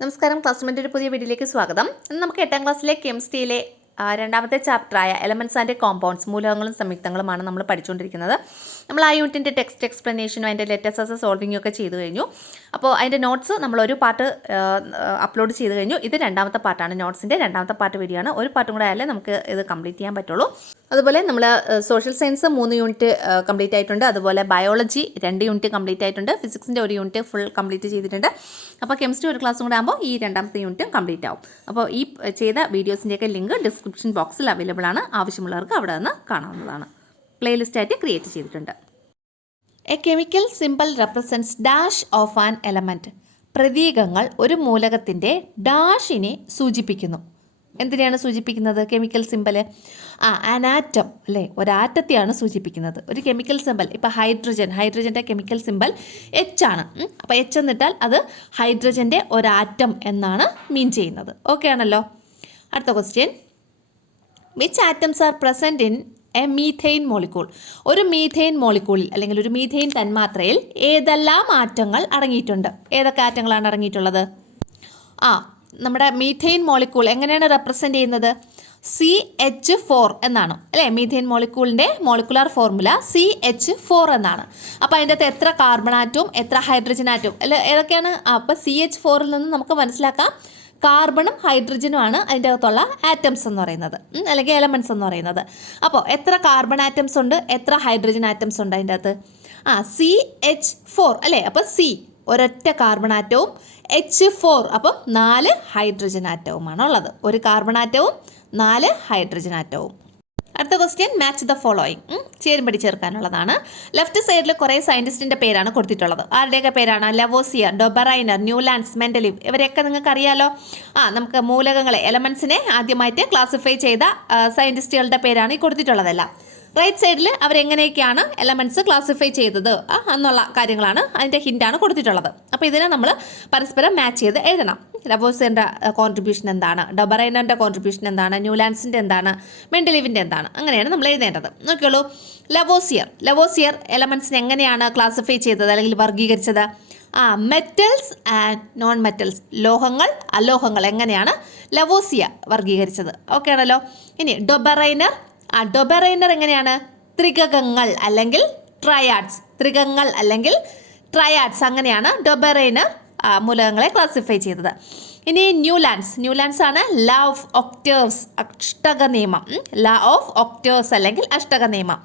നമസ്കാരം, ക്ലാസ്മേറ്റിൻ്റെ ഒരു പുതിയ വീഡിയോയിലേക്ക് സ്വാഗതം. ഇന്ന് നമുക്ക് 8ാം ക്ലാസ്സിലെ കെമിസ്ട്രിയിലെ രണ്ടാമത്തെ ചാപ്റ്ററായ എലമെൻറ്റ്സ് ആൻഡ് കോമ്പൗണ്ട്സ്, മൂലകങ്ങളും സംയുക്തങ്ങളുമാണ് നമ്മൾ പഠിച്ചുകൊണ്ടിരിക്കുന്നത്. നമ്മൾ ആ യൂണിറ്റിൻ്റെ ടെക്സ്റ്റ് എക്സ്പ്ലനേഷനും അതിൻ്റെ ലെറ്റേഴ്സ് സോൾവിങ്ങും ഒക്കെ ചെയ്തു കഴിഞ്ഞു. അപ്പോൾ അതിൻ്റെ നോട്ട്സ് നമ്മളൊരു പാർട്ട് അപ്ലോഡ് ചെയ്ത് കഴിഞ്ഞു. ഇത് രണ്ടാമത്തെ പാർട്ടാണ്, നോട്ട്സിൻ്റെ രണ്ടാമത്തെ പാർട്ട് വീഡിയോ ആണ്. ഒരു പാർട്ടും കൂടെ ആയാലേ നമുക്ക് ഇത് കംപ്ലീറ്റ് ചെയ്യാൻ പറ്റുള്ളൂ. അതുപോലെ നമ്മൾ സോഷ്യൽ സയൻസ് 3 യൂണിറ്റ് കംപ്ലീറ്റ് ആയിട്ടുണ്ട്. അതുപോലെ ബയോളജി 2 യൂണിറ്റ് കംപ്ലീറ്റ് ആയിട്ടുണ്ട്. ഫിസിക്സിൻ്റെ 1 യൂണിറ്റ് ഫുൾ കംപ്ലീറ്റ് ചെയ്തിട്ടുണ്ട്. അപ്പോൾ കെമിസ്ട്രി ഒരു ക്ലാസ്സും കൂടെ ആകുമ്പോൾ ഈ രണ്ടാമത്തെ യൂണിറ്റും കംപ്ലീറ്റ് ആവും. അപ്പോൾ ഈ ചെയ്ത വീഡിയോസിൻ്റെയൊക്കെ ലിങ്ക് ഡിസ്ക്രിപ്ഷൻ ബോക്സിൽ അവൈലബിൾ ആണ്. ആവശ്യമുള്ളവർക്ക് അവിടെ നിന്ന് കാണാവുന്നതാണ്. പ്ലേലിസ്റ്റ് ആയിട്ട് ക്രിയേറ്റ് ചെയ്തിട്ടുണ്ട്. A chemical simple represents dash of an element. പ്രതീകങ്ങൾ ഒരു മൂലകത്തിൻ്റെ ഡാഷിനെ സൂചിപ്പിക്കുന്നു. എന്തിനെയാണ് സൂചിപ്പിക്കുന്നത്? കെമിക്കൽ സിമ്പൽ ആനാറ്റം അല്ലേ, ഒരാറ്റത്തെയാണ് സൂചിപ്പിക്കുന്നത്. ഒരു കെമിക്കൽ സിമ്പൽ ഇപ്പോൾ ഹൈഡ്രജൻ്റെ കെമിക്കൽ സിമ്പൽ എച്ച് ആണ്. അപ്പോൾ എച്ച് എന്നിട്ടാൽ അത് ഹൈഡ്രജൻ്റെ ഒരാറ്റം എന്നാണ് മീൻ ചെയ്യുന്നത്. ഓക്കെ ആണല്ലോ. അടുത്ത question, which atoms are present in A methane molecule. ഒരു മീഥെയിൻ മോളിക്യൂളിൽ അല്ലെങ്കിൽ ഒരു മീഥെയിൻ തന്മാത്രയിൽ ഏതെല്ലാം ആറ്റങ്ങൾ അടങ്ങിയിട്ടുണ്ട്? ഏതൊക്കെ ആറ്റങ്ങളാണ് അടങ്ങിയിട്ടുള്ളത്? നമ്മുടെ മീഥെയിൻ മോളിക്യൂൾ എങ്ങനെയാണ് റെപ്രസെൻ്റ് ചെയ്യുന്നത്? CH4 എന്നാണ് അല്ലേ. മീഥെയിൻ മോളിക്യൂളിൻ്റെ മോളിക്കുലാർ ഫോർമുല CH4 എന്നാണ്. അപ്പോൾ അതിൻ്റെ അകത്ത് എത്ര കാർബൺ ആറ്റവും എത്ര ഹൈഡ്രജൻ ആറ്റവും അല്ലെ ഏതൊക്കെയാണ്? അപ്പോൾ CH4ൽ നിന്ന് നമുക്ക് മനസ്സിലാക്കാം കാർബണും ഹൈഡ്രജനും ആണ് അതിൻ്റെ അകത്തുള്ള ആറ്റംസ് എന്ന് പറയുന്നത്, അല്ലെങ്കിൽ എലമെൻറ്റ്സ് എന്ന് പറയുന്നത്. അപ്പോൾ എത്ര കാർബൺ ആറ്റംസ് ഉണ്ട്, എത്ര ഹൈഡ്രജൻ ആറ്റംസ് ഉണ്ട് അതിൻ്റെ അകത്ത്? CH4 അല്ലേ. അപ്പോൾ C ഒരൊറ്റ കാർബൺ ആറ്റവും H4 അപ്പം 4 ഹൈഡ്രജൻ ആറ്റവുമാണ് ഉള്ളത്. ഒരു കാർബൺ ആറ്റവും 4 ഹൈഡ്രജൻ ആറ്റവും. അടുത്ത ക്വസ്റ്റ്യൻ, മാച്ച് ദ ഫോളോയിങ്. ചേരുംപടി ചേർക്കാനുള്ളതാണ്. ലെഫ്റ്റ് സൈഡിൽ കുറേ സയൻറ്റിസ്റ്റിൻ്റെ പേരാണ് കൊടുത്തിട്ടുള്ളത്. ആരുടെയൊക്കെ പേരാണ്? Lavoisier, Dobereiner, Newlands, Mendeleev. ഇവരെയൊക്കെ നിങ്ങൾക്ക് അറിയാലോ. നമുക്ക് മൂലകങ്ങളെ എലമെൻറ്റ്സിനെ ആദ്യമായിട്ട് ക്ലാസിഫൈ ചെയ്ത സയൻറ്റിസ്റ്റുകളുടെ പേരാണ് ഈ കൊടുത്തിട്ടുള്ളതെല്ലാം. റൈറ്റ് സൈഡിൽ അവരെങ്ങനെയൊക്കെയാണ് എലമെൻറ്റ്സ് ക്ലാസിഫൈ ചെയ്തത് എന്നുള്ള കാര്യങ്ങളാണ്, അതിൻ്റെ ഹിൻ്റാണ് കൊടുത്തിട്ടുള്ളത്. അപ്പോൾ ഇതിനെ നമ്മൾ പരസ്പരം മാച്ച് ചെയ്ത് എഴുതണം. ലവോസിയറിൻ്റെ കോൺട്രിബ്യൂഷൻ എന്താണ്, ഡൊബറൈനറിൻ്റെ കോൺട്രിബ്യൂഷൻ എന്താണ്, ന്യൂലാൻഡ്സിൻ്റെ എന്താണ്, മെൻഡലീവിൻ്റെ എന്താണ്, അങ്ങനെയാണ് നമ്മൾ എഴുതേണ്ടത്. നോക്കിയോളൂ, ലവോസിയർ എലമെൻറ്റ്സിനെ എങ്ങനെയാണ് ക്ലാസിഫൈ ചെയ്തത് അല്ലെങ്കിൽ വർഗീകരിച്ചത്? മെറ്റൽസ് ആൻഡ് നോൺ മെറ്റൽസ്, ലോഹങ്ങൾ അലോഹങ്ങൾ, എങ്ങനെയാണ് ലവോസിയ വർഗീകരിച്ചത്? ഓക്കെ ആണല്ലോ. ഇനി ഡൊബറൈനർ എങ്ങനെയാണ്? ത്രികങ്ങൾ അല്ലെങ്കിൽ ട്രയാഡ്സ്, അങ്ങനെയാണ് ഡൊബറൈനർ മൂലകങ്ങളെ ക്ലാസിഫൈ ചെയ്തത്. ഇനി ന്യൂലാൻഡ്സ് ആണ് ലാ ഓഫ് ഒക്ടേവ്സ്, അഷ്ടക നിയമം, ലാ ഓഫ് ഒക്ടേവ്സ് അല്ലെങ്കിൽ അഷ്ടക നിയമം.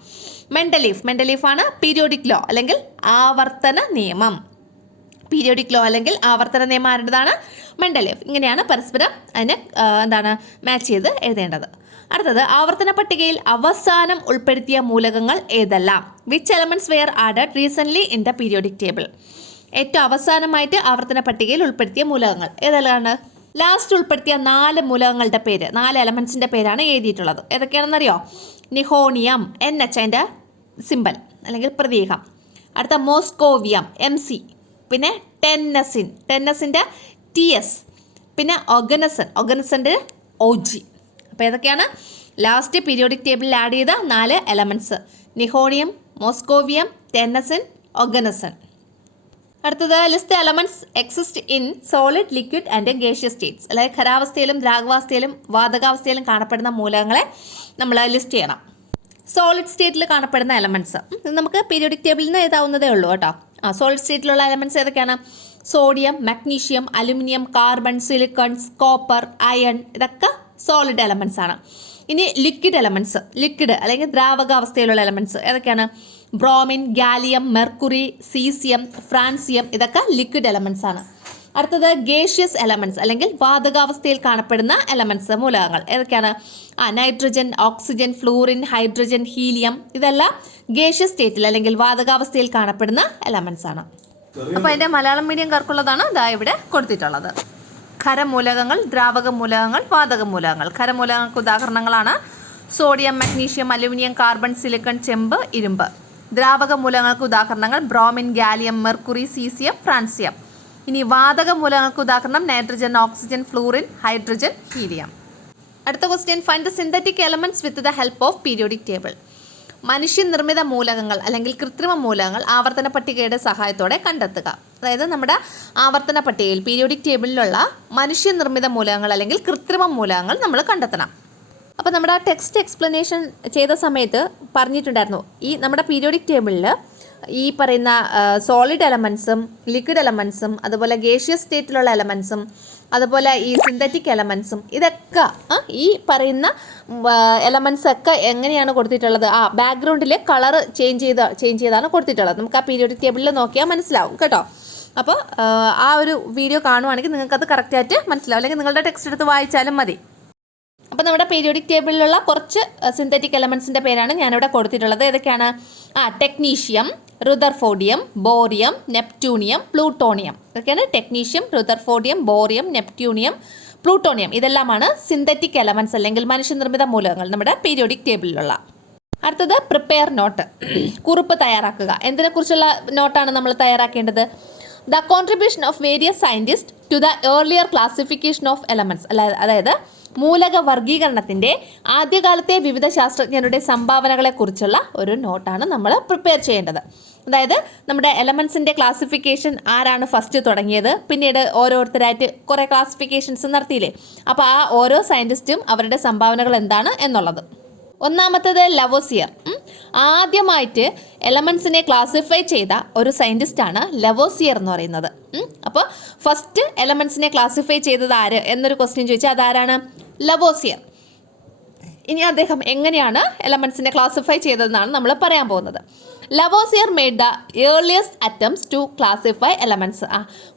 മെൻഡലീഫ് ആണ് പീരിയോഡിക് ലോ അല്ലെങ്കിൽ ആവർത്തന നിയമം. ആരുടേതാണ്? മെൻഡലീവ്. ഇങ്ങനെയാണ് പരസ്പരം അതിനെ മാച്ച് ചെയ്ത് എഴുതേണ്ടത്. അടുത്തത്, ആവർത്തന പട്ടികയിൽ അവസാനം ഉൾപ്പെടുത്തിയ മൂലകങ്ങൾ ഏതെല്ലാം? Which elements were added recently in the periodic table. ഏറ്റവും അവസാനമായിട്ട് ആവർത്തന പട്ടികയിൽ ഉൾപ്പെടുത്തിയ മൂലകങ്ങൾ ഏതെല്ലാം? ലാസ്റ്റ് ഉൾപ്പെടുത്തിയ 4 മൂലകങ്ങളുടെ പേര്, 4 എലമെന്റ്സിൻ്റെ പേരാണ് എഴുതിയിട്ടുള്ളത്. ഏതൊക്കെയാണെന്നറിയോ? നിഹോണിയം, NH അതിൻ്റെ സിമ്പൽ അല്ലെങ്കിൽ പ്രതീകം. അടുത്ത മോസ്കോവിയം, MC. പിന്നെ ടെന്നസിൻ്റെ TS. പിന്നെ ഒഗനസൻ്റെ OG. അപ്പോൾ ഏതൊക്കെയാണ് ലാസ്റ്റ് പീരിയോഡിക് ടേബിളിൽ ആഡ് ചെയ്ത 4 elements? Nihonium, moscovium, tennessine, oganesson. അടുത്തത്, list elements exist in solid, liquid and gaseous states. അതായത് ഖരാവസ്ഥയിലും ദ്രാവകാവസ്ഥയിലും വാതകാവസ്ഥയിലും കാണപ്പെടുന്ന മൂലകങ്ങളെ നമ്മൾ ലിസ്റ്റ് ചെയ്യണം. സോളിഡ് സ്റ്റേറ്റിൽ കാണപ്പെടുന്ന എലമെൻറ്റ്സ് ഇത് നമുക്ക് പീരിയോഡിക് ടേബിളിൽ നിന്ന് എഴുതാവുന്നതേ ഉള്ളൂ കേട്ടോ. സോളിഡ് സ്റ്റേറ്റിലുള്ള എലമെൻറ്റ്സ് ഏതൊക്കെയാണ്? Sodium, magnesium, aluminium, carbon, silicon, copper, iron, ഇതൊക്കെ സോളിഡ് എലമെൻറ്റ്സ് ആണ്. ഇനി ലിക്വിഡ് അല്ലെങ്കിൽ ദ്രാവകാവസ്ഥയിലുള്ള എലമെൻറ്റ്സ് ഏതൊക്കെയാണ്? Bromine, gallium, mercury, caesium, francium, ഇതൊക്കെ ലിക്വിഡ് എലമെൻറ്റ്സ് ആണ്. അടുത്തത് ഗേഷ്യസ് എലമെൻറ്റ്സ് അല്ലെങ്കിൽ വാതകാവസ്ഥയിൽ കാണപ്പെടുന്ന എലമെൻറ്റ്സ്, മൂലകങ്ങൾ ഏതൊക്കെയാണ്? Nitrogen, oxygen, fluorine, hydrogen, helium, ഇതെല്ലാം ഗേഷ്യസ് സ്റ്റേറ്റിൽ അല്ലെങ്കിൽ വാതകാവസ്ഥയിൽ കാണപ്പെടുന്ന എലമെൻറ്റ്സ് ആണ്. അപ്പോൾ അതിൻ്റെ മലയാളം മീഡിയംകാർക്കുള്ളതാണ് ഇവിടെ കൊടുത്തിട്ടുള്ളത്. ഖരമൂലകങ്ങൾ, ദ്രാവക മൂലകങ്ങൾ, വാതക മൂലകങ്ങൾ. ഖരമൂലകങ്ങൾക്ക് ഉദാഹരണങ്ങളാണ് sodium, magnesium, aluminium, carbon, silicon, ചെമ്പ്, ഇരുമ്പ്. ദ്രാവക മൂലകങ്ങൾക്ക് ഉദാഹരണങ്ങൾ bromine, gallium, mercury, caesium, francium. ഇനി വാതക മൂലകങ്ങൾക്ക് ഉദാഹരണം nitrogen, oxygen, fluorine, hydrogen, helium. അടുത്ത question, find the synthetic elements with the help of periodic table. മനുഷ്യനിർമ്മിത മൂലകങ്ങൾ അല്ലെങ്കിൽ കൃത്രിമ മൂലകങ്ങൾ ആവർത്തന പട്ടികയുടെ സഹായത്തോടെ കണ്ടെത്തുക. അതായത് നമ്മുടെ ആവർത്തന പട്ടികയിൽ പീരിയോഡിക് ടേബിളിലുള്ള മനുഷ്യനിർമ്മിത മൂലകങ്ങൾ അല്ലെങ്കിൽ കൃത്രിമ മൂലകങ്ങൾ നമ്മൾ കണ്ടെത്തണം. അപ്പോൾ നമ്മുടെ ടെക്സ്റ്റ് എക്സ്പ്ലനേഷൻ ചെയ്ത സമയത്ത് പറഞ്ഞിട്ടുണ്ടായിരുന്നു, ഈ നമ്മുടെ പീരിയോഡിക് ടേബിളിൽ ഈ പറയുന്ന സോളിഡ് എലമെൻസും ലിക്വിഡ് എലമെൻസും അതുപോലെ ഗേഷ്യസ് സ്റ്റേറ്റിലുള്ള എലമെൻസും അതുപോലെ ഈ സിന്തറ്റിക് എലമെൻസും ഇതൊക്കെ ഈ പറയുന്ന എലമെൻസ് ഒക്കെ എങ്ങനെയാണ് കൊടുത്തിട്ടുള്ളത്, ബാക്ക്ഗ്രൗണ്ടിലെ കളർ ചേഞ്ച് ചെയ്താണ് കൊടുത്തിട്ടുള്ളത്. നമുക്ക് ആ പീരിയോഡിക് ടേബിളിൽ നോക്കിയാൽ മനസ്സിലാവും കേട്ടോ. അപ്പോൾ ആ ഒരു വീഡിയോ കാണുവാണെങ്കിൽ നിങ്ങൾക്കത് കറക്റ്റായിട്ട് മനസ്സിലാവും, അല്ലെങ്കിൽ നിങ്ങളുടെ ടെക്സ്റ്റ് എടുത്ത് വായിച്ചാലും മതി. അപ്പോൾ നമ്മുടെ പീരിയോഡിക് ടേബിളിലുള്ള കുറച്ച് സിന്തറ്റിക് എലമെൻസിൻ്റെ പേരാണ് ഞാനിവിടെ കൊടുത്തിട്ടുള്ളത്. ഏതൊക്കെയാണ്? Technetium, rutherfordium, bohrium, neptunium, plutonium. ഇതൊക്കെയാണ് technetium, rutherfordium, bohrium, neptunium, plutonium. ഇതെല്ലാമാണ് സിന്തറ്റിക് എലമെൻസ് അല്ലെങ്കിൽ മനുഷ്യനിർമ്മിത മൂലകങ്ങൾ നമ്മുടെ പീരിയോഡിക് ടേബിളിലുള്ള. അടുത്തത് പ്രിപ്പയർ നോട്ട്, കുറിപ്പ് തയ്യാറാക്കുക. എന്തിനെക്കുറിച്ചുള്ള നോട്ടാണ് നമ്മൾ തയ്യാറാക്കേണ്ടത്? The contribution of various scientist to the earlier classification of elements. അതായത് മൂലക വർഗീകരണത്തിൻ്റെ ആദ്യകാലത്തെ വിവിധ ശാസ്ത്രജ്ഞരുടെ സംഭാവനകളെക്കുറിച്ചുള്ള ഒരു നോട്ടാണ് നമ്മൾ പ്രിപ്പയർ ചെയ്യേണ്ടത്. അതായത് നമ്മുടെ എലമെൻസിൻ്റെ ക്ലാസിഫിക്കേഷൻ ആരാണ് ഫസ്റ്റ് തുടങ്ങിയത്, പിന്നീട് ഓരോരുത്തരായിട്ട് കുറേ ക്ലാസിഫിക്കേഷൻസ് നടത്തിയില്ലേ, അപ്പോൾ ആ ഓരോ സയൻറ്റിസ്റ്റും അവരുടെ സംഭാവനകൾ എന്താണ് എന്നുള്ളത്. ഒന്നാമത്തേത് ലവോസിയർ. ആദ്യമായിട്ട് എലമെൻസിനെ ക്ലാസിഫൈ ചെയ്ത ഒരു സയൻറ്റിസ്റ്റാണ് ലവോസിയർ എന്ന് പറയുന്നത്. അപ്പോൾ ഫസ്റ്റ് എലമെൻസിനെ ക്ലാസിഫൈ ചെയ്തത് ആര് എന്നൊരു ക്വസ്റ്റ്യൻ ചോദിച്ചാൽ അതാരാണ്? ലവോസിയർ. ഇനി അദ്ദേഹം എങ്ങനെയാണ് എലമെൻസിനെ ക്ലാസിഫൈ ചെയ്തതെന്നാണ് നമ്മൾ പറയാൻ പോകുന്നത്. Lavoisier made the earliest attempts to classify elements.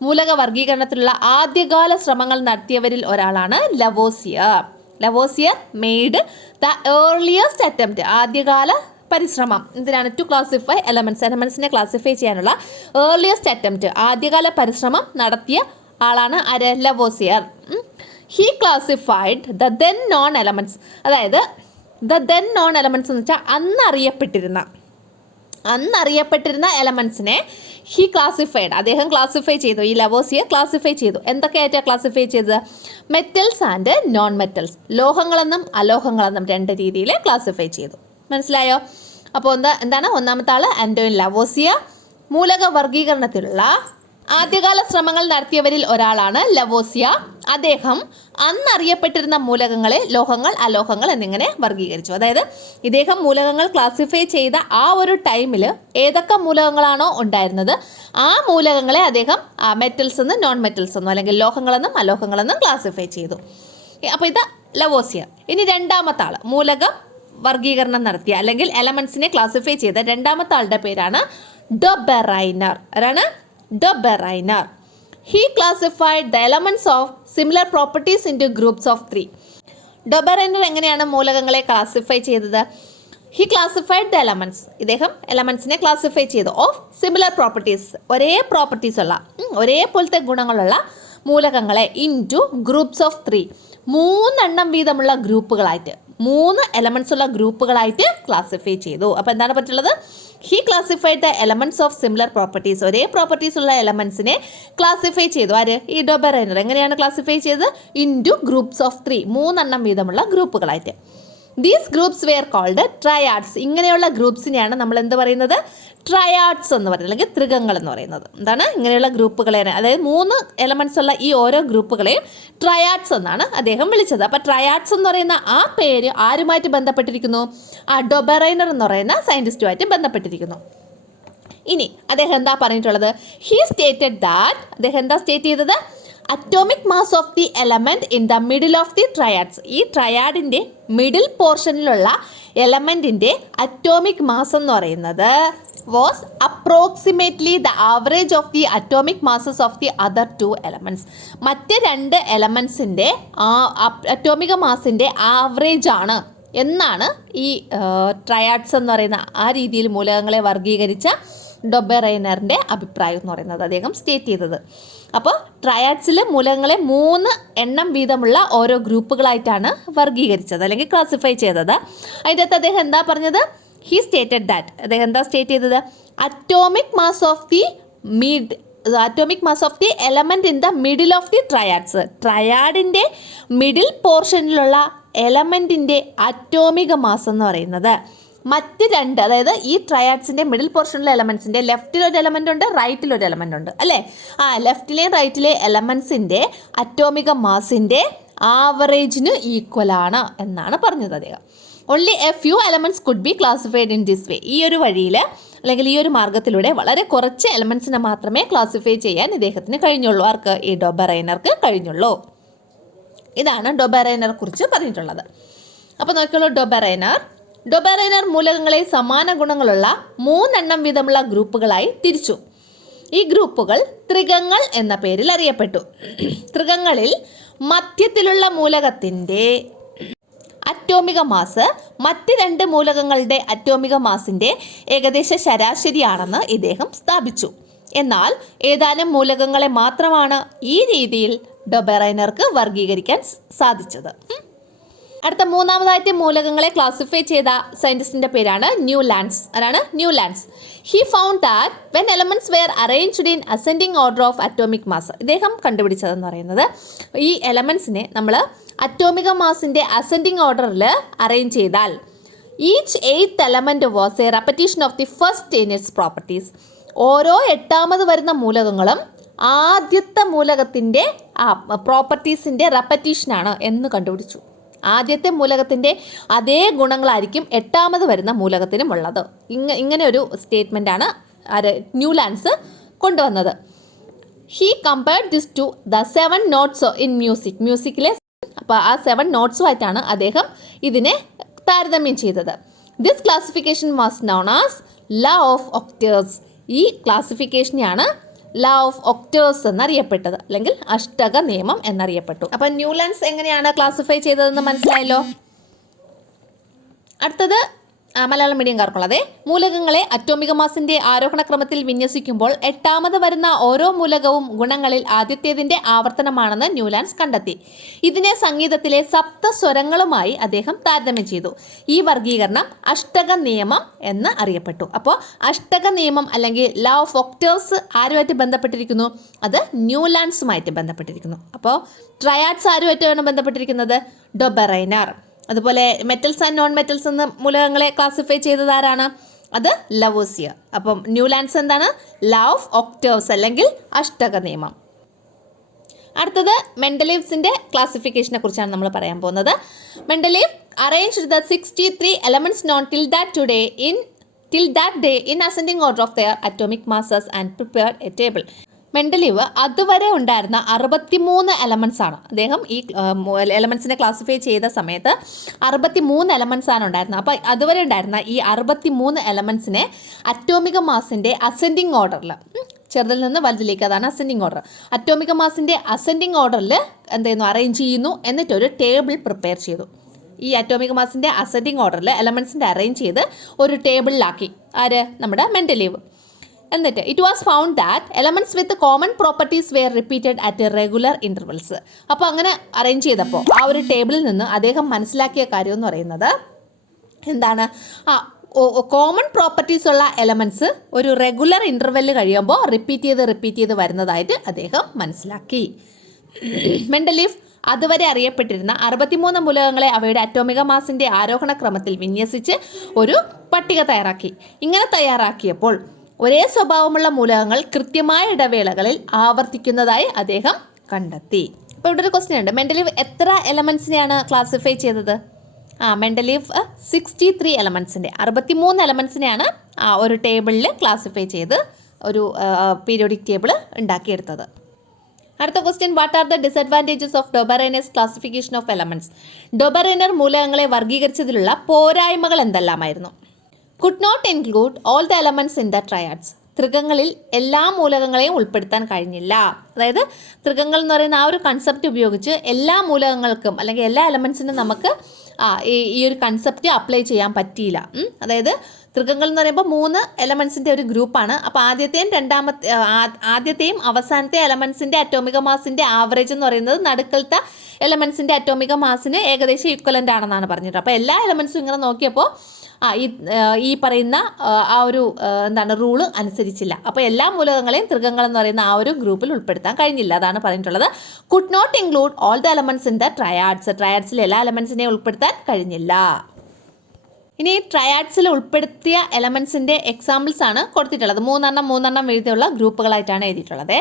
മൂലക വർഗീകരണത്തിലുള്ള ആദ്യകാല ശ്രമങ്ങൾ നടത്തിയവരിൽ ഒരാളാണ് Lavoisier. Lavoisier made the earliest attempt, ആദ്യകാല പരിശ്രമം എന്തിനാണ്? ടു ക്ലാസിഫൈ എലമെൻസിനെ ക്ലാസിഫൈ ചെയ്യാനുള്ള ഏർലിയസ്റ്റ് അറ്റംപ്റ്റ്, ആദ്യകാല പരിശ്രമം നടത്തിയ ആളാണ് ആര്? Lavoisier. He classified the then known elements. അതായത് ദ ദെൻ നോൺ എലമെൻറ്റ്സ് എന്ന് വെച്ചാൽ അന്നറിയപ്പെട്ടിരുന്ന എലമെൻസിനെ ഹി ക്ലാസിഫൈഡ്, അദ്ദേഹം ക്ലാസിഫൈ ചെയ്തു. ഈ ലവോസിയർ ക്ലാസിഫൈ ചെയ്തു. എന്തൊക്കെയായിട്ടാണ് ക്ലാസിഫൈ ചെയ്തത്? മെറ്റൽസ് ആൻഡ് നോൺ മെറ്റൽസ്, ലോഹങ്ങളെന്നും അലോഹങ്ങളെന്നും രണ്ട് രീതിയിൽ ക്ലാസിഫൈ ചെയ്തു. മനസ്സിലായോ? അപ്പോൾ എന്താണ് ഒന്നാമത്തെ ആൾ? Antoine Lavoisier. മൂലക വർഗീകരണത്തിലുള്ള ആദ്യകാല ശ്രമങ്ങൾ നടത്തിയവരിൽ ഒരാളാണ് ലവോസിയർ. അദ്ദേഹം അന്നറിയപ്പെട്ടിരുന്ന മൂലകങ്ങളെ ലോഹങ്ങൾ, അലോഹങ്ങൾ എന്നിങ്ങനെ വർഗീകരിച്ചു. അതായത് ഇദ്ദേഹം മൂലകങ്ങൾ ക്ലാസിഫൈ ചെയ്ത ആ ഒരു ടൈമിൽ ഏതൊക്കെ മൂലകങ്ങളാണോ ഉണ്ടായിരുന്നത് ആ മൂലകങ്ങളെ അദ്ദേഹം മെറ്റൽസ് എന്നും നോൺ മെറ്റൽസ് എന്നും അല്ലെങ്കിൽ ലോഹങ്ങളെന്നും അലോഹങ്ങളെന്നും ക്ലാസിഫൈ ചെയ്തു. അപ്പോൾ ഇത് ലവോസിയർ. ഇനി രണ്ടാമത്തെ ആൾ മൂലകം വർഗീകരണം നടത്തിയ അല്ലെങ്കിൽ എലമെൻസിനെ ക്ലാസിഫൈ ചെയ്ത രണ്ടാമത്തെ ആളുടെ പേരാണ് ഡൊബെറൈനർ. ആരാണ്? Dobereiner. He classified the elements of similar properties into groups of 3. Dobereiner എങ്ങനെയാണ് മൂലകങ്ങളെ ക്ലാസിഫൈ ചെയ്തത്? He classified the elements. ഇദ്ദേഹം എലമെൻസിനെ ക്ലാസിഫൈ ചെയ്തു ഓഫ് സിമിലർ പ്രോപ്പർട്ടീസ്, ഒരേ പോലത്തെ ഗുണങ്ങളുള്ള മൂലകങ്ങളെ ഇൻറ്റു ഗ്രൂപ്പ്സ് ഓഫ് 3, 3 വീതമുള്ള ഗ്രൂപ്പുകളായിട്ട്, 3 എലമെൻറ്റ്സ് ഉള്ള ഗ്രൂപ്പുകളായിട്ട് ക്ലാസിഫൈ ചെയ്തു. അപ്പോൾ എന്താണ് പറ്റുള്ളത്? He classified the elements of similar properties, ഒരേ പ്രോപ്പർട്ടീസ് ഉള്ള എലമെൻസിനെ ക്ലാസിഫൈ ചെയ്തു. ആര്? ഈ ഡൊബെറൈനർ. എങ്ങനെയാണ് ക്ലാസിഫൈ ചെയ്തത്? ഇൻറ്റു ഗ്രൂപ്പ്സ് ഓഫ് 3, 3 വീതമുള്ള ഗ്രൂപ്പുകളായിട്ട്. These groups were called triads. ഇങ്ങനെയുള്ള ഗ്രൂപ്പ്സിനെയാണ് നമ്മൾ എന്ത് പറയുന്നത്? ട്രയാഡ്സ് എന്ന് പറയുന്നത്, അല്ലെങ്കിൽ ത്രികങ്ങൾ എന്ന് പറയുന്നത്. എന്താണ്? ഇങ്ങനെയുള്ള ഗ്രൂപ്പുകളെ, അതായത് 3 എലമെൻറ്റ്സ് ഉള്ള ഈ ഓരോ ഗ്രൂപ്പുകളെയും ട്രയാഡ്സ് എന്നാണ് അദ്ദേഹം വിളിച്ചത്. അപ്പോൾ ട്രയാഡ്സ് എന്ന് പറയുന്ന ആ പേര് ആരുമായിട്ട് ബന്ധപ്പെട്ടിരിക്കുന്നു? ഡൊബെറൈനർ എന്ന് പറയുന്ന സയൻറ്റിസ്റ്റുമായിട്ട് ബന്ധപ്പെട്ടിരിക്കുന്നു. ഇനി അദ്ദേഹം എന്താ പറഞ്ഞിട്ടുള്ളത്? ഹി സ്റ്റേറ്റഡ് ദാറ്റ്, അദ്ദേഹം എന്താ സ്റ്റേറ്റ് ചെയ്തത്? Atomic mass of the element in the middle of the triads. ഈ ട്രയാഡിൻ്റെ മിഡിൽ പോർഷനിലുള്ള എലമെൻറ്റിൻ്റെ അറ്റോമിക് മാസ് എന്ന് പറയുന്നത് was approximately the average of the atomic masses of the other 2 elements. മറ്റ് 2 എലമെൻറ്റ്സിൻ്റെ അറ്റോമിക മാസിൻ്റെ ആവറേജ് ആണ് എന്നാണ് ഈ ട്രയാഡ്സ് എന്ന് പറയുന്ന ആ രീതിയിൽ മൂലകങ്ങളെ വർഗീകരിച്ച ഡൊബെറൈനറിൻ്റെ അഭിപ്രായം എന്ന് പറയുന്നത് അദ്ദേഹം സ്റ്റേറ്റ് ചെയ്തത്. അപ്പോൾ ട്രയാഡ്സിൽ മൂലകങ്ങളെ 3 വീതമുള്ള ഓരോ ഗ്രൂപ്പുകളായിട്ടാണ് വർഗീകരിച്ചത് അല്ലെങ്കിൽ ക്ലാസിഫൈ ചെയ്തത്. അതിൻ്റെ അകത്ത് അദ്ദേഹം എന്താ പറഞ്ഞത്? ഹി സ്റ്റേറ്റഡ് ദാറ്റ്, അദ്ദേഹം എന്താ സ്റ്റേറ്റ് ചെയ്തത്? Atomic mass of the element in the middle of the triads. ട്രയാഡിൻ്റെ മിഡിൽ പോർഷനിലുള്ള എലമെൻറ്റിൻ്റെ അറ്റോമിക മാസ് എന്ന് പറയുന്നത് മറ്റ് രണ്ട്, അതായത് ഈ ട്രയാഡ്സിൻ്റെ മിഡിൽ പോർഷനിലെ എലമെൻസിൻ്റെ ലെഫ്റ്റിൽ ഒരു എലമെൻ്റ് ഉണ്ട്, റൈറ്റിൽ ഒരു എലമെൻ്റ് ഉണ്ട് അല്ലേ. ലെഫ്റ്റിലെയും റൈറ്റിലെ എലമെൻസിൻ്റെ അറ്റോമിക മാസിൻ്റെ ആവറേജിന് ഈക്വലാണ് എന്നാണ് പറഞ്ഞത് അദ്ദേഹം. Only A few elements could be classified in this way. ഈ ഒരു വഴിയിൽ അല്ലെങ്കിൽ ഈ ഒരു മാർഗ്ഗത്തിലൂടെ വളരെ കുറച്ച് എലമെൻസിനെ മാത്രമേ ക്ലാസിഫൈ ചെയ്യാൻ ഇദ്ദേഹത്തിന് കഴിഞ്ഞുള്ളൂ. ആർക്ക്? ഈ ഡൊബറൈനർക്ക് കഴിഞ്ഞുള്ളൂ. ഇതാണ് ഡൊബറൈനറെ കുറിച്ച് പറഞ്ഞിട്ടുള്ളത്. അപ്പോൾ നോക്കിയുള്ളൂ, ഡൊബറൈനർ മൂലകങ്ങളെ സമാന ഗുണങ്ങളുള്ള 3 എണ്ണം വീതമുള്ള ഗ്രൂപ്പുകളായി തിരിച്ചു. ഈ ഗ്രൂപ്പുകൾ ത്രികങ്ങൾ എന്ന പേരിൽ അറിയപ്പെട്ടു. ത്രികങ്ങളിൽ മധ്യത്തിലുള്ള മൂലകത്തിൻ്റെ അറ്റോമിക മാസ് മറ്റ് 2 മൂലകങ്ങളുടെ അറ്റോമിക മാസിൻ്റെ ഏകദേശ ശരാശരിയാണെന്ന് ഇദ്ദേഹം സ്ഥാപിച്ചു. എന്നാൽ ഏതാനും മൂലകങ്ങളെ മാത്രമാണ് ഈ രീതിയിൽ ഡൊബറൈനർക്ക് വർഗീകരിക്കാൻ സാധിച്ചത്. അടുത്ത മൂന്നാമതായിട്ട് മൂലകങ്ങളെ ക്ലാസിഫൈ ചെയ്ത സയൻറ്റിസ്റ്റിൻ്റെ പേരാണ് ന്യൂലാൻഡ്സ്. ആരാണ്? Newlands. He found that when elements were arranged in ascending order of atomic mass. ഇദ്ദേഹം കണ്ടുപിടിച്ചതെന്ന് പറയുന്നത് ഈ എലമെൻറ്റ്സിനെ നമ്മൾ അറ്റോമിക മാസിൻ്റെ അസെൻഡിങ് ഓർഡറിൽ അറേഞ്ച് ചെയ്താൽ each 8th element was a repetition of the first in its properties. ഓരോ 8ാമത് വരുന്ന മൂലകങ്ങളും ആദ്യത്തെ മൂലകത്തിൻ്റെ പ്രോപ്പർട്ടീസിൻ്റെ റെപ്പറ്റീഷനാണ് എന്ന് കണ്ടുപിടിച്ചു. ആദ്യത്തെ മൂലകത്തിൻ്റെ അതേ ഗുണങ്ങളായിരിക്കും 8ാമത് വരുന്ന മൂലകത്തിനും ഉള്ളത്. ഇങ്ങനെ ഒരു സ്റ്റേറ്റ്മെൻറ്റാണ് ന്യൂലാൻഡ്സ് കൊണ്ടുവന്നത്. He compared this to the 7 notes in മ്യൂസിക്കിലെ അപ്പോൾ ആ 7 നോട്ട്സുമായിട്ടാണ് അദ്ദേഹം ഇതിനെ താരതമ്യം ചെയ്തത്. This classification was known as law of octaves. ഈ ക്ലാസിഫിക്കേഷനെയാണ് ലോ ഓഫ് ഒക്ടേവ്സ് എന്നറിയപ്പെട്ടത്, അല്ലെങ്കിൽ അഷ്ടക നിയമം എന്നറിയപ്പെട്ടു. അപ്പം ന്യൂലാൻഡ്സ് എങ്ങനെയാണ് ക്ലാസിഫൈ ചെയ്തതെന്ന് മനസ്സിലായല്ലോ. അടുത്തത് മലയാളം മീഡിയംകാർക്കുള്ളതേ. മൂലകങ്ങളെ അറ്റോമിക മാസിൻ്റെ ആരോഹണ ക്രമത്തിൽ വിന്യസിക്കുമ്പോൾ 8ാമത് വരുന്ന ഓരോ മൂലകവും ഗുണങ്ങളിൽ ആദ്യത്തേതിൻ്റെ ആവർത്തനമാണെന്ന് ന്യൂലാൻഡ്സ് കണ്ടെത്തി. ഇതിനെ സംഗീതത്തിലെ സപ്തസ്വരങ്ങളുമായി അദ്ദേഹം താരതമ്യം ചെയ്തു. ഈ വർഗീകരണം അഷ്ടക നിയമം എന്ന് അറിയപ്പെട്ടു. അപ്പോൾ അഷ്ടക നിയമം അല്ലെങ്കിൽ ലോ ഓഫ് ഒക്ടേവ്സ് ആരുമായിട്ട് ബന്ധപ്പെട്ടിരിക്കുന്നു? അത് ന്യൂലാൻഡ്സുമായിട്ട് ബന്ധപ്പെട്ടിരിക്കുന്നു. അപ്പോൾ ട്രയാഡ്സ് ആരുമായിട്ടാണ് ബന്ധപ്പെട്ടിരിക്കുന്നത്? ഡൊബറൈനർ. അതുപോലെ മെറ്റൽസ് ആൻഡ് നോൺ മെറ്റൽസ് എന്ന മൂലകങ്ങളെ ക്ലാസിഫൈ ചെയ്തത് ആരാണ്? അത് ലവോസിയർ. അപ്പം ന്യൂലാൻഡ്സ് എന്താണ്? ലോ ഓഫ് ഒക്ടേവ്സ് അല്ലെങ്കിൽ അഷ്ടക നിയമം. അടുത്തത് മെൻഡലീവ്സിൻ്റെ ക്ലാസിഫിക്കേഷനെ കുറിച്ചാണ് നമ്മൾ പറയാൻ പോകുന്നത്. Mendeleev arranged the 63 elements non till that day in ascending order of their atomic masses and prepared A table. Mendeleev അതുവരെ ഉണ്ടായിരുന്ന 63 എലമെൻറ്റ്സ് ആണ്. അദ്ദേഹം ഈ എലമെൻറ്റ്സിനെ ക്ലാസിഫൈ ചെയ്ത സമയത്ത് 63 എലമെൻറ്റ്സ് ആണ് ഉണ്ടായിരുന്നത്. അപ്പോൾ അതുവരെ ഉണ്ടായിരുന്ന ഈ 63 എലമെൻറ്റ്സിനെ അറ്റോമിക മാസിൻ്റെ അസെൻഡിങ് ഓർഡറിൽ, ചെറുതിൽ നിന്ന് വലുതിലേക്ക്, അതാണ് അസെൻഡിങ് ഓർഡർ. അറ്റോമിക മാസിൻ്റെ അസെൻഡിങ് ഓർഡറിൽ എന്തെയ്യുന്നു? അറേഞ്ച് ചെയ്യുന്നു. എന്നിട്ടൊരു ടേബിൾ പ്രിപ്പയർ ചെയ്തു. ഈ അറ്റോമിക മാസിൻ്റെ അസെൻഡിങ് ഓർഡറിൽ എലമെൻറ്റ്സിൻ്റെ അറേഞ്ച് ചെയ്ത് ഒരു ടേബിളിലാക്കി. ആര്? നമ്മുടെ മെൻഡലീവ്. എന്നിട്ട് it was found that elements with common properties were repeated at regular intervals. അപ്പോൾ അങ്ങനെ അറേഞ്ച് ചെയ്തപ്പോൾ ആ ഒരു ടേബിളിൽ നിന്ന് അദ്ദേഹം മനസ്സിലാക്കിയ കാര്യം എന്ന് പറയുന്നത് എന്താണ്? കോമൺ പ്രോപ്പർട്ടീസ് ഉള്ള എലമെൻറ്റ്സ് ഒരു റെഗുലർ ഇൻ്റർവെല്ല് കഴിയുമ്പോൾ റിപ്പീറ്റ് ചെയ്ത് വരുന്നതായിട്ട് അദ്ദേഹം മനസ്സിലാക്കി. മെൻഡലീവ് അതുവരെ അറിയപ്പെട്ടിരുന്ന 63 മൂലകങ്ങളെ അവയുടെ അറ്റോമിക മാസിൻ്റെ ആരോഹണ ക്രമത്തിൽ വിന്യസിച്ച് ഒരു പട്ടിക തയ്യാറാക്കി. ഇങ്ങനെ തയ്യാറാക്കിയപ്പോൾ ഒരേ സ്വഭാവമുള്ള മൂലകങ്ങൾ കൃത്യമായ ഇടവേളകളിൽ ആവർത്തിക്കുന്നതായി അദ്ദേഹം കണ്ടെത്തി. അപ്പോൾ ഇവിടെ ഒരു ക്വസ്റ്റ്യൻ ഉണ്ട്. മെൻഡലീവ് എത്ര എലമെൻറ്റ്സിനെയാണ് ക്ലാസിഫൈ ചെയ്തത്? മെൻഡലീവ് 63 എലമെൻറ്റ്സിൻ്റെ 63 എലമെൻറ്റ്സിനെയാണ് ഒരു ടേബിളിൽ ക്ലാസിഫൈ ചെയ്ത് ഒരു പീരിയോഡിക് ടേബിൾ ഉണ്ടാക്കിയെടുത്തത്. അടുത്ത question, what are the disadvantages of Dobereiner's classification of elements? Dobereiner മൂലകങ്ങളെ വർഗീകരിച്ചതിലുള്ള പോരായ്മകൾ എന്തെല്ലാമായിരുന്നു? Could not include all the elements in the triads. ത്രികങ്ങളിൽ എല്ലാ മൂലകങ്ങളെയും ഉൾപ്പെടുത്താൻ കഴിഞ്ഞില്ല. അതായത് ത്രികങ്ങൾ എന്ന് പറയുന്ന ആ ഒരു കൺസെപ്റ്റ് ഉപയോഗിച്ച് എല്ലാ മൂലകങ്ങൾക്കും അല്ലെങ്കിൽ എല്ലാ എലമെൻറ്റ്സിനും നമുക്ക് ഈ ഒരു കൺസെപ്റ്റ് അപ്ലൈ ചെയ്യാൻ പറ്റിയില്ല. അതായത് ത്രികങ്ങൾ എന്ന് പറയുമ്പോൾ 3 എലമെൻറ്റ്സിൻ്റെ ഒരു ഗ്രൂപ്പാണ്. അപ്പോൾ ആദ്യത്തെയും അവസാനത്തെ എലമെൻറ്റ്സിൻ്റെ അറ്റോമിക മാസിൻ്റെ ആവറേജ് എന്ന് പറയുന്നത് നടുക്കലത്തെ എലമെൻറ്റ്സിൻ്റെ അറ്റോമിക മാസിന് ഏകദേശം ഈക്വലൻ്റ് ആണെന്നാണ് പറഞ്ഞിട്ട്. അപ്പോൾ എല്ലാ എലമെൻറ്റ്സും ഇങ്ങനെ നോക്കിയപ്പോൾ ഈ പറയുന്ന ആ ഒരു റൂള് അനുസരിച്ചില്ല. അപ്പോൾ എല്ലാ മൂലകങ്ങളെയും ത്രികങ്ങൾ എന്ന് പറയുന്ന ആ ഒരു ഗ്രൂപ്പിൽ ഉൾപ്പെടുത്താൻ കഴിഞ്ഞില്ല. അതാണ് പറഞ്ഞിട്ടുള്ളത്. Could not include all the elements in the triads. ട്രയാഡ്സിലെ എല്ലാ എലമെൻറ്റ്സിനെയും ഉൾപ്പെടുത്താൻ കഴിഞ്ഞില്ല. ഇനി ട്രയാഡ്സിൽ ഉൾപ്പെടുത്തിയ എലമെൻസിൻ്റെ എക്സാമ്പിൾസ് ആണ് കൊടുത്തിട്ടുള്ളത്. മൂന്നെണ്ണം എഴുതിയുള്ള ഗ്രൂപ്പുകളായിട്ടാണ് എഴുതിയിട്ടുള്ളത്.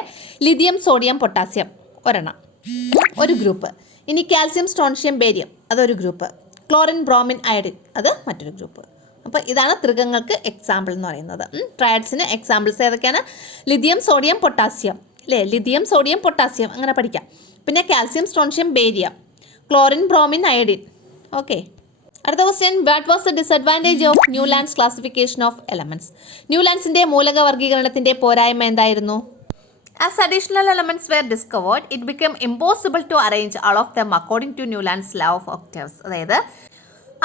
ലിഥിയം, സോഡിയം, പൊട്ടാസ്യം ഒരെണ്ണം, ഒരു ഗ്രൂപ്പ്. ഇനി കാൽസ്യം, സ്ട്രോൺഷ്യം, ബേരിയം അതൊരു ഗ്രൂപ്പ്. ക്ലോറിൻ, ബ്രോമിൻ, അയഡിൻ അത് മറ്റൊരു ഗ്രൂപ്പ്. അപ്പോൾ ഇതാണ് ത്രികങ്ങൾക്ക് എക്സാമ്പിൾ എന്ന് പറയുന്നത്. ട്രയാഡ്സിന് എക്സാമ്പിൾസ് ഏതൊക്കെയാണ്? ലിഥിയം, സോഡിയം, പൊട്ടാസ്യം അല്ലേ? ലിഥിയം, സോഡിയം, പൊട്ടാസ്യം അങ്ങനെ പഠിക്കാം. പിന്നെ calcium, strontium, barium, chlorine, bromine, iodine. Okay. അടുത്ത question, what was the disadvantage of Newlands classification of elements? ന്യൂലാൻഡ്സിൻ്റെ മൂലക വർഗീകരണത്തിൻ്റെ പോരായ്മ എന്തായിരുന്നു? As additional elements were discovered, it became impossible to arrange all of them according to Newlands law of octaves. അതായത്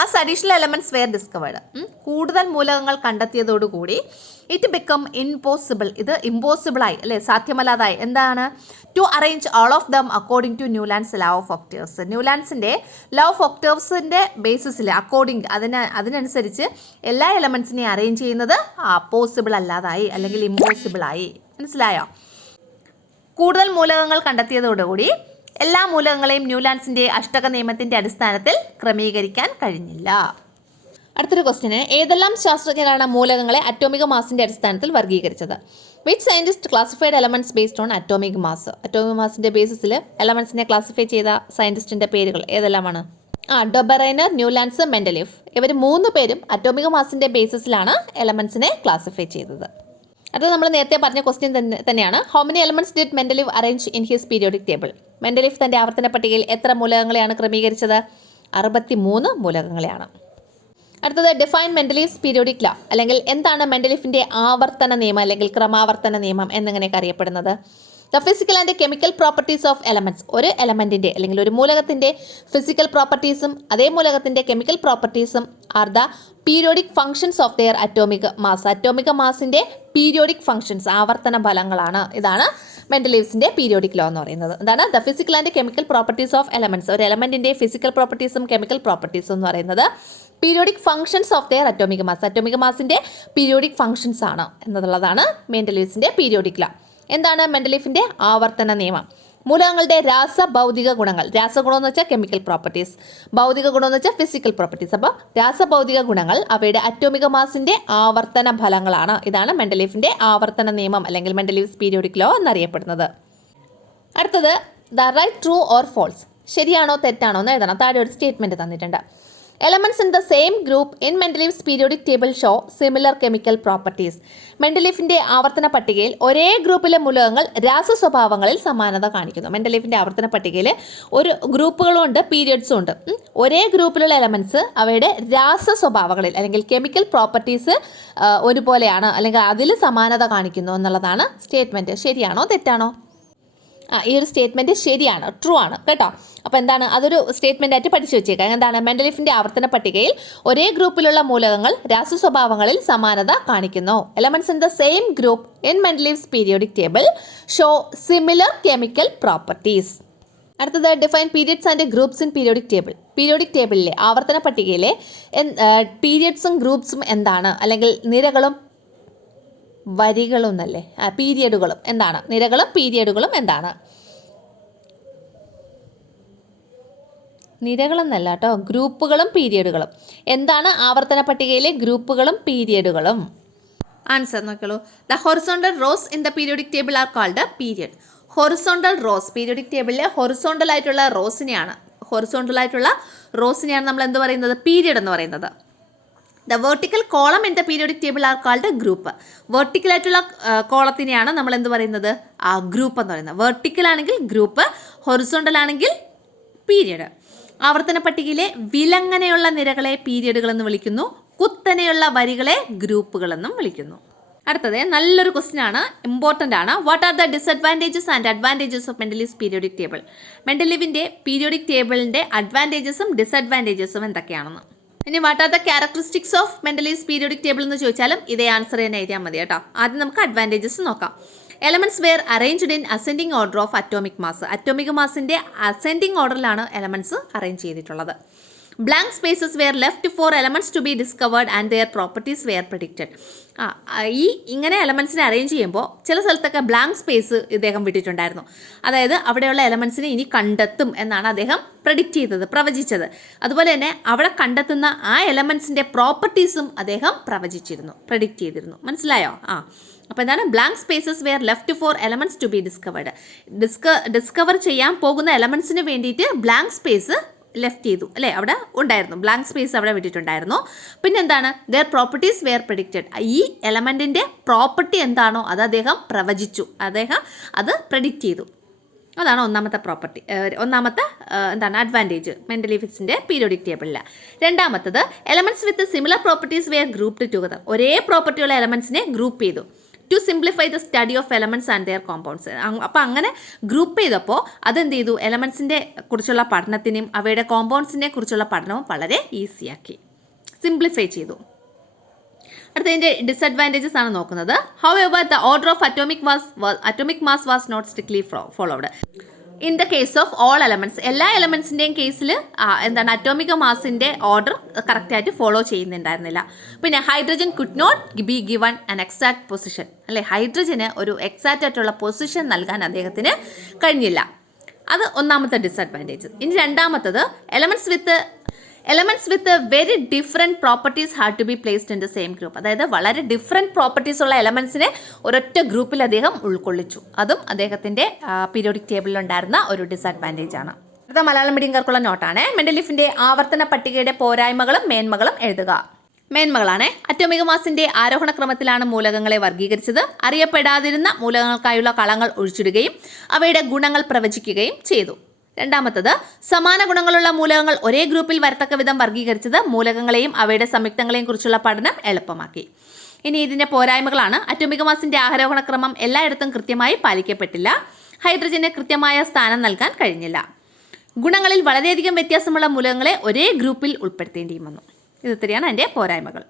as additional elements were discovered, കൂടുതൽ മൂലകങ്ങൾ കണ്ടെത്തിയതോടുകൂടി it became impossible, ഇത് ഇമ്പോസിബിൾ ആയി അല്ലേ, സാധ്യമല്ലാതായി. എന്താണ്? To arrange all of them according to Newlands law of octaves. ന്യൂലാൻഡ്സിൻ്റെ ലോ ഓഫ് ഒക്ടേവ്സിൻ്റെ ബേസിസിൽ അക്കോർഡിംഗ് അതിനനുസരിച്ച് എല്ലാ എലമെൻസിനെയും അറേഞ്ച് ചെയ്യുന്നത് പോസിബിൾ അല്ലാതായി അല്ലെങ്കിൽ ഇമ്പോസിബിൾ ആയി. മനസ്സിലായോ? കൂടുതൽ മൂലകങ്ങൾ കണ്ടെത്തിയതോടുകൂടി എല്ലാ മൂലകങ്ങളെയും ന്യൂലാൻഡ്സിൻ്റെ അഷ്ടക നിയമത്തിൻ്റെ അടിസ്ഥാനത്തിൽ ക്രമീകരിക്കാൻ കഴിഞ്ഞില്ല. അടുത്തൊരു ക്വസ്റ്റ്യന്, ഏതെല്ലാം ശാസ്ത്രജ്ഞരാണ് മൂലകങ്ങളെ അറ്റോമിക മാസിൻ്റെ അടിസ്ഥാനത്തിൽ വർഗീകരിച്ചത്? Which scientist classified elements based on atomic mass? Atomic മാസിൻ്റെ ബേസിസിൽ എലമെൻറ്റ്സിനെ ക്ലാസിഫൈ ചെയ്ത സയൻറ്റിസ്റ്റിൻ്റെ പേരുകൾ ഏതെല്ലാമാണ്? Döbereiner, Newlands, Mendeleev. ഇവർ 3 പേരും അറ്റോമിക മാസിൻ്റെ ബേസിസിലാണ് എലമെൻറ്റ്സിനെ ക്ലാസിഫൈ ചെയ്തത്. അത് നമ്മൾ നേരത്തെ പറഞ്ഞ ക്വസ്റ്റ്യൻ തന്നെയാണ്. How many elements did Mendeleev arrange in his periodic table? Mendeleev തൻ്റെ ആവർത്തന പട്ടികയിൽ എത്ര മൂലകങ്ങളെയാണ് ക്രമീകരിച്ചത്? 63 മൂലകങ്ങളെയാണ്. അടുത്തത്, ഡിഫൈൻ മെൻഡലീവ്സ് പീരിയോഡിക് ലോ, അല്ലെങ്കിൽ എന്താണ് മെൻഡലീഫിൻ്റെ ആവർത്തന നിയമം അല്ലെങ്കിൽ ക്രമാവർത്തന നിയമം എന്നിങ്ങനെയൊക്കെ അറിയപ്പെടുന്നത്? The physical and chemical properties of elements. ഒരു എലമെൻറ്റിൻ്റെ അല്ലെങ്കിൽ ഒരു മൂലകത്തിൻ്റെ ഫിസിക്കൽ പ്രോപ്പർട്ടീസും അതേ മൂലകത്തിൻ്റെ കെമിക്കൽ പ്രോപ്പർട്ടീസും are the periodic functions of their atomic mass. Atomic മാസിൻ്റെ പീരിയോഡിക് ഫങ്ഷൻസ്, ആവർത്തന ഫലങ്ങളാണ്. ഇതാണ് മെൻഡലീവ്സിൻ്റെ പീരിയോഡിക് ലോ എന്ന് പറയുന്നത്. എന്താണ്? The physical and chemical properties of elements. ഒരു എലമെൻറ്റിൻ്റെ ഫിസിക്കൽ പ്രോപ്പർട്ടീസും കെമിക്കൽ പ്രോപ്പർട്ടീസും എന്ന് പറയുന്നത് periodic functions of their atomic mass. Atomic മാസിൻ്റെ പീരിയോഡിക് ഫങ്ഷൻസ് ആണ് എന്നുള്ളതാണ് മെൻഡലീവ്സിൻ്റെ പീരിയോഡിക് ലോ. എന്താണ് മെൻഡലീഫിൻ്റെ ആവർത്തന നിയമം? മൂലകങ്ങളുടെ രാസഭൗതിക ഗുണങ്ങൾ, രാസഗുണം എന്ന് വെച്ചാൽ കെമിക്കൽ പ്രോപ്പർട്ടീസ്, ഭൗതിക ഗുണം എന്ന് വെച്ചാൽ ഫിസിക്കൽ പ്രോപ്പർട്ടീസ്. അപ്പോൾ രാസഭൗതിക ഗുണങ്ങൾ അവയുടെ അറ്റോമിക മാസിൻ്റെ ആവർത്തന ഫലങ്ങളാണ്. ഇതാണ് മെൻഡലീഫിൻ്റെ ആവർത്തന നിയമം അല്ലെങ്കിൽ മെൻഡലീവ്സ് പീരിയോഡിക് ലോ എന്നറിയപ്പെടുന്നത്. അടുത്തത്, the write, true or false. ശരിയാണോ തെറ്റാണോ എന്ന് എഴുതണം. താഴെ ഒരു സ്റ്റേറ്റ്മെൻറ്റ് തന്നിട്ടുണ്ട്. Elements in the same group in Mendeleev's periodic table show similar chemical properties. മെൻഡലീഫിൻ്റെ ആവർത്തന പട്ടികയിൽ ഒരേ ഗ്രൂപ്പിലെ മൂലകങ്ങൾ രാസസ്വഭാവങ്ങളിൽ സമാനത കാണിക്കുന്നു. മെൻഡലീഫിൻ്റെ ആവർത്തന പട്ടികയിൽ ഒരു ഗ്രൂപ്പുകളും ഉണ്ട്, പീരിയഡ്സും ഉണ്ട്. ഒരേ ഗ്രൂപ്പിലുള്ള എലമെൻറ്റ്സ് അവയുടെ രാസസ്വഭാവങ്ങളിൽ അല്ലെങ്കിൽ കെമിക്കൽ പ്രോപ്പർട്ടീസ് ഒരുപോലെയാണ് അല്ലെങ്കിൽ അതിൽ സമാനത കാണിക്കുന്നു എന്നുള്ളതാണ് സ്റ്റേറ്റ്മെൻറ്റ്. ശരിയാണോ തെറ്റാണോ? ഈ ഒരു സ്റ്റേറ്റ്മെൻറ്റ് ശരിയാണ്, ട്രൂ ആണ് കേട്ടോ. അപ്പോൾ എന്താണ്? അതൊരു സ്റ്റേറ്റ്മെൻ്റ് ആയിട്ട് പഠിച്ചു വെച്ചേക്കാം. എന്താണ്? മെൻഡലീഫിൻ്റെ ആവർത്തന പട്ടികയിൽ ഒരേ ഗ്രൂപ്പിലുള്ള മൂലകങ്ങൾ രാസസ്വഭാവങ്ങളിൽ സമാനത കാണിക്കുന്നു. Elements in the same group in Mendeleev's periodic table show similar chemical properties. അടുത്തത്, define periods and groups in periodic table. Periodic ടേബിളിലെ ആവർത്തന പട്ടികയിലെ പീരിയഡ്സും ഗ്രൂപ്പ്സും എന്താണ്? അല്ലെങ്കിൽ നിരകളും വരികളും എന്നല്ലേ? പീരിയഡുകളും എന്താണ്? നിരകളും പീരിയഡുകളും എന്താണ്? നിരകളെന്നല്ല കേട്ടോ, ഗ്രൂപ്പുകളും പീരിയഡുകളും. എന്താണ് ആവർത്തന പട്ടികയിലെ ഗ്രൂപ്പുകളും പീരിയഡുകളും? ആൻസർ നോക്കിയോളൂ. The horizontal rows in the periodic table are called period. Horizontal rows, periodic ടേബിളിലെ ഹൊറിസോണ്ടൽ ആയിട്ടുള്ള റോസിനെയാണ് നമ്മൾ എന്ത് പറയുന്നത്? പീരിയഡ് എന്ന് പറയുന്നത്. The vertical column in the periodic table are called group. വെർട്ടിക്കലായിട്ടുള്ള കോളത്തിനെയാണ് നമ്മൾ എന്ത് പറയുന്നത്? ഗ്രൂപ്പ് എന്ന് പറയുന്നത്. വെർട്ടിക്കൽ ആണെങ്കിൽ ഗ്രൂപ്പ്, ഹൊറിസോണ്ടൽ ആണെങ്കിൽ പീരിയഡ്. ആവർത്തന പട്ടികയിലെ വിലങ്ങനെയുള്ള നിരകളെ പീരിയഡുകളെന്ന് വിളിക്കുന്നു, കുത്തനെയുള്ള വരികളെ ഗ്രൂപ്പുകളെന്നും വിളിക്കുന്നു. അടുത്തത് നല്ലൊരു ക്വസ്റ്റ്യൻ ആണ്, ഇമ്പോർട്ടൻ്റ് ആണ്. What are the disadvantages and advantages of Mendeleev's periodic table? മെൻഡലീവിൻ്റെ പീരിയോഡിക് ടേബിളിൻ്റെ അഡ്വാൻറ്റേജസും ഡിസഡ്വാൻറ്റേജസും എന്തൊക്കെയാണെന്ന്. ഇനി what are the characteristics of Mendeleev's periodic table എന്ന് ചോദിച്ചാലും ഇതേ ആൻസർ തന്നെ എഴുതിയാൽ മതി കേട്ടോ. ആദ്യം നമുക്ക് അഡ്വാൻറ്റേജസ് നോക്കാം. Elements were arranged in ascending order of atomic mass. Atomic മാസിൻ്റെ അസെൻഡിങ് ഓർഡറിലാണ് എലമെൻറ്റ്സ് അറേഞ്ച് ചെയ്തിട്ടുള്ളത്. Blank spaces were left for elements to be discovered and their properties were predicted. ഈ ഇങ്ങനെ എലമെൻസിനെ അറേഞ്ച് ചെയ്യുമ്പോൾ ചില സ്ഥലത്തൊക്കെ ബ്ലാങ്ക് സ്പേസ് ഇദ്ദേഹം വിട്ടിട്ടുണ്ടായിരുന്നു. അതായത് അവിടെയുള്ള എലമെൻസിനെ ഇനി കണ്ടെത്തും എന്നാണ് അദ്ദേഹം പ്രവചിച്ചത്. അതുപോലെ തന്നെ അവിടെ കണ്ടെത്തുന്ന ആ എലമെൻസിൻ്റെ പ്രോപ്പർട്ടീസും അദ്ദേഹം പ്രഡിക്റ്റ് ചെയ്തിരുന്നു. മനസ്സിലായോ? അപ്പോൾ എന്താണ് blank spaces were left for elements to be discovered. Discover ചെയ്യാൻ പോകുന്ന എലമെൻസിന് വേണ്ടിയിട്ട് ബ്ലാങ്ക് സ്പേസ് ലെഫ്റ്റ് ചെയ്തു അല്ലേ, അവിടെ ഉണ്ടായിരുന്നു, ബ്ലാങ്ക് സ്പേസ് അവിടെ വിട്ടിട്ടുണ്ടായിരുന്നു. പിന്നെന്താണ് ദെയർ പ്രോപ്പർട്ടീസ് വെയർ പ്രെഡിക്റ്റഡ്. ഈ എലമെൻറ്റിൻ്റെ പ്രോപ്പർട്ടി എന്താണോ അത് അദ്ദേഹം പ്രവചിച്ചു, അദ്ദേഹം അത് പ്രെഡിക്റ്റ് ചെയ്തു. അതാണ് ഒന്നാമത്തെ അഡ്വാൻറ്റേജ് മെൻഡലീഫിൻ്റെ പീരിയോഡിക് ടേബിളിൽ. രണ്ടാമത്തത് elements with similar properties were grouped together. ഒരേ പ്രോപ്പർട്ടിയുള്ള എലമെന്റ്സിനെ ഗ്രൂപ്പ് ചെയ്തു. To simplify the study of elements and their compounds. അപ്പോൾ അങ്ങനെ ഗ്രൂപ്പ് ചെയ്തപ്പോൾ അതെന്ത് ചെയ്തു, എലമെന്റ്സിൻ്റെ കുറിച്ചുള്ള പഠനത്തിനും അവയുടെ കോമ്പൗണ്ട്സിനെ കുറിച്ചുള്ള പഠനവും വളരെ ഈസിയാക്കി, സിംപ്ലിഫൈ ചെയ്തു. അടുത്തതിൻ്റെ ഡിസഡ്വാൻറ്റേജസ് ആണ് നോക്കുന്നത്. However the order of atomic mass was not strictly followed. In the case of all elements, എല്ലാ എലമെന്റ്സിൻ്റെയും കേസിൽ അറ്റോമിക് മാസിൻ്റെ ഓർഡർ കറക്റ്റായിട്ട് ഫോളോ ചെയ്യുന്നുണ്ടായിരുന്നില്ല. പിന്നെ hydrogen could not be given an exact position. അല്ലെ, ഹൈഡ്രജന് ഒരു എക്സാക്റ്റ് ആയിട്ടുള്ള പൊസിഷൻ നൽകാൻ അദ്ദേഹത്തിന് കഴിഞ്ഞില്ല. അത് ഒന്നാമത്തെ ഡിസഡ്വാൻറ്റേജ്. ഇനി രണ്ടാമത്തത് elements with very different properties had to be placed in the same group. അതായത് വളരെ ഡിഫറെൻറ്റ് പ്രോപ്പർട്ടീസ് ഉള്ള എലമെന്റ്സിനെ ഒരൊറ്റ ഗ്രൂപ്പിൽ അദ്ദേഹം ഉൾക്കൊള്ളിച്ചു. അതും അദ്ദേഹത്തിൻ്റെ പീരിയോഡിക് ടേബിളിൽ ഉണ്ടായിരുന്ന ഒരു ഡിസഡ്വാൻറ്റേജ് ആണ്. അടുത്ത മലയാളം മീഡിയംകാർക്കുള്ള നോട്ടാണ്. മെൻഡലീഫിൻ്റെ ആവർത്തന പട്ടികയുടെ പോരായ്മകളും മേന്മകളും എഴുതുക. മേന്മകളാണ്: അറ്റോമിക മാസിന്റെ ആരോഹണ ക്രമത്തിലാണ് മൂലകങ്ങളെ വർഗീകരിച്ചത്. അറിയപ്പെടാതിരുന്ന മൂലകങ്ങൾക്കായുള്ള കളങ്ങൾ ഒഴിച്ചിടുകയും അവയുടെ ഗുണങ്ങൾ പ്രവചിക്കുകയും ചെയ്തു. രണ്ടാമത്തത്, സമാന ഗുണങ്ങളുള്ള മൂലകങ്ങൾ ഒരേ ഗ്രൂപ്പിൽ വരത്തക്ക വിധം വർഗീകരിച്ചത് മൂലകങ്ങളെയും അവയുടെ സംയുക്തങ്ങളെയും കുറിച്ചുള്ള പഠനം എളുപ്പമാക്കി. ഇനി ഇതിൻ്റെ പോരായ്മകളാണ്: അറ്റോമിക മാസിന്റെ ആരോഹണ ക്രമം എല്ലായിടത്തും കൃത്യമായി പാലിക്കപ്പെട്ടില്ല. ഹൈഡ്രജന് കൃത്യമായ സ്ഥാനം നൽകാൻ കഴിഞ്ഞില്ല. ഗുണങ്ങളിൽ വളരെയധികം വ്യത്യാസമുള്ള മൂലകങ്ങളെ ഒരേ ഗ്രൂപ്പിൽ ഉൾപ്പെടുത്തേണ്ടിയും വന്നു. ഇത് ഇത്രയാണ് അതിൻ്റെ പോരായ്മകൾ.